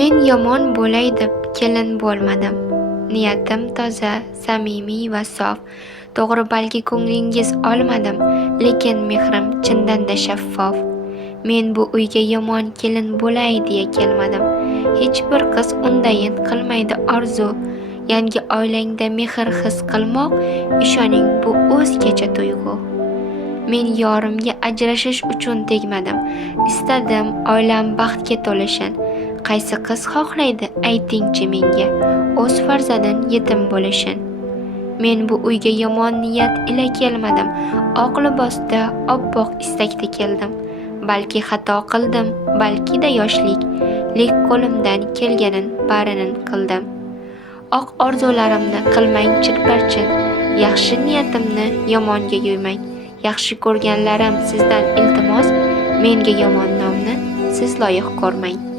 Men yomon bo'lay deb kelin bo'lmadim. Niyatim toza, samimiy va sof. To'g'ri, balki ko'nglingiz olmadim, lekin mehrim chindan-da shaffof. Men bu uyga yomon kelin bo'lay deya kelmadim. Hech bir qiz undayin qilmaydi orzu. Yangi oilangda mehr his qilmoq, ishoning bu o'zgacha tuyg'u. Men yorimga ajrashish uchun tegmadim. Istadim oilam baxtga to'lishin. Qaysi qiz xohlaydi aytingchi menga, o'z farzandin yetim bo'lishin. Men bu uyga yomon niyat ila kelmadim. Oq libosda, oppoq istakda keldim. Balki xato qildim, balki-da yoshlik, lek qo'limdan kelganin barinin qildim. Oq orzularimni qilmang chilparchin, yaxshi niyatimni yomonga yo'ymang. Yaxshi ko'rganlarim sizdan iltimos, menga yomon nomni siz loyiq ko'rmang.